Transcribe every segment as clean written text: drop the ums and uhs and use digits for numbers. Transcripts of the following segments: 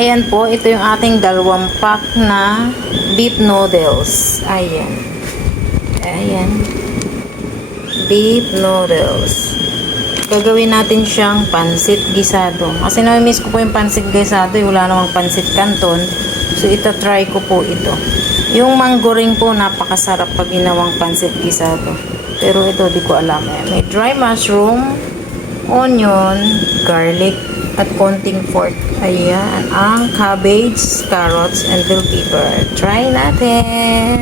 Ayan po, ito yung ating 2 pack na beef noodles. Ayan. Ayan. Beef noodles. Gagawin natin siyang pansit gisado. Kasi na-miss ko po yung pansit gisado. Wala namang pansit canton. So, ita-try ko po ito. Yung mango ring po, napakasarap pag ginawang pansit gisado. Pero ito, di ko alam. May dry mushroom, onion, garlic, at konting pork. Ayan. Ang cabbage, carrots, and bell pepper. Try natin.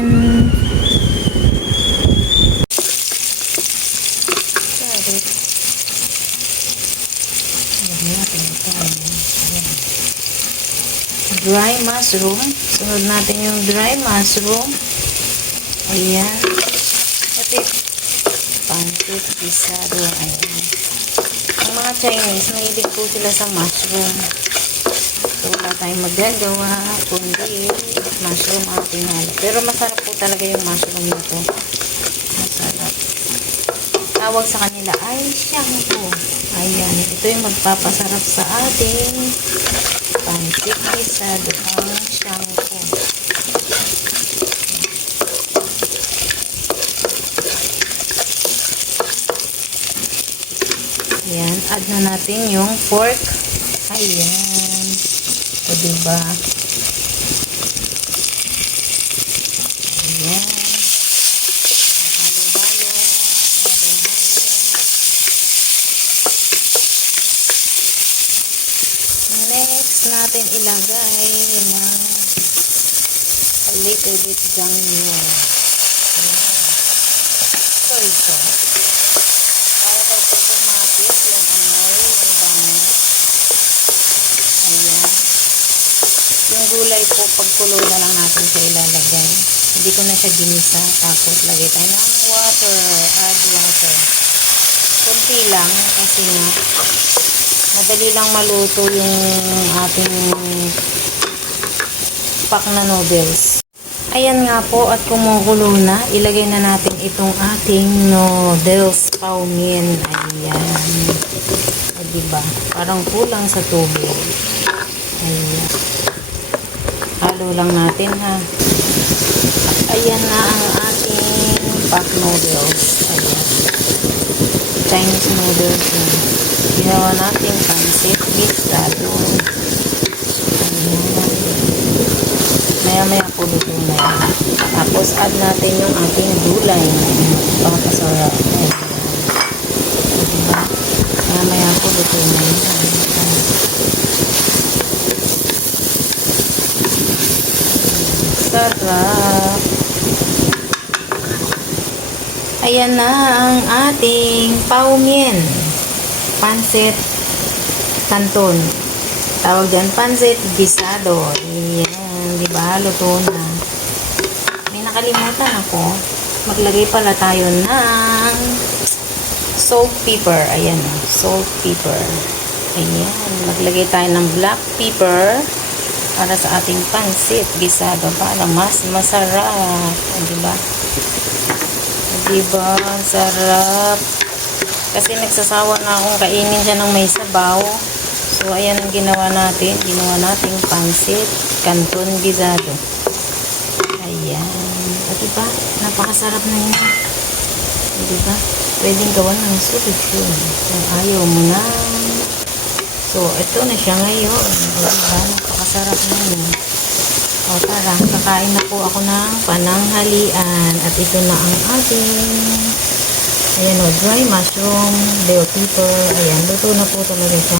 Dry mushroom. Sunod natin yung dry mushroom. Ayan. At pansit gisado. Ayan. Ang mga Chinese, mahilig po sila sa mushroom. So, wala tayong magagawa, kundi mushroom ang tinalo. Pero masarap po talaga yung mushroom nito. Masarap. Tawag sa kanila ay shampoo. Ayan. Ito yung magpapasarap sa ating pansit gisado, ang shampoo. Ayan, add na natin yung pork. Ayan. O, diba? Ayan. Halo-halo. Halo-halo. Next natin ilagay ng a little bit ganyo. Ayan. So, ito. Para daw po tumapit yung amoy, yung bango. Ayan. Yung gulay po, pagkulo na lang natin siya ilalagay. Hindi ko na siya ginisa. Tapos, lagay tayo ng water. Add water. Kunti lang kasi nga, madali lang maluto yung ating pack na noodles. Ayan nga po at kumukulo na. Ilagay na natin itong ating noodles paumin. Ayan. O, diba? Parang kulang sa tubig. Ayan. Halo lang natin ha. Ayan na ang ating pack noodles. Ayan. Chinese noodles yun. Ginawa natin pansit gisado. Ayan. Maya-maya po luto na yan. Tapos add natin yung ating gulay. Pangkasarap. Ayan. Diba? Maya-maya po luto na yan. Sarap. Ayan na ang ating paumin. Pansit canton. Tawag dyan, pansit gisado. Ayan, diba? Luto na. May nakalimutan ako. Maglagay pala tayo ng salt pepper. Ayan, salt pepper. Ayan, maglagay tayo ng black pepper para sa ating pansit gisado para mas masarap. Diba? Diba? Sarap. Kasi nagsasawa na akong kainin siya ng may sabaw. So, ayan ang ginawa natin. Ginawa nating pansit canton gisado. Ayan. O, diba? Napakasarap na yun. O, diba? Pwedeng gawan ng sulit yun. Kung ayaw mo na. So, ito na siya ngayon. O, diba? Napakasarap na yun. O, tara. Kakain na po ako ng pananghalian. At ito na ang ating ayan o, dry mushroom, bell pepper. Ayan, luto na po talaga siya.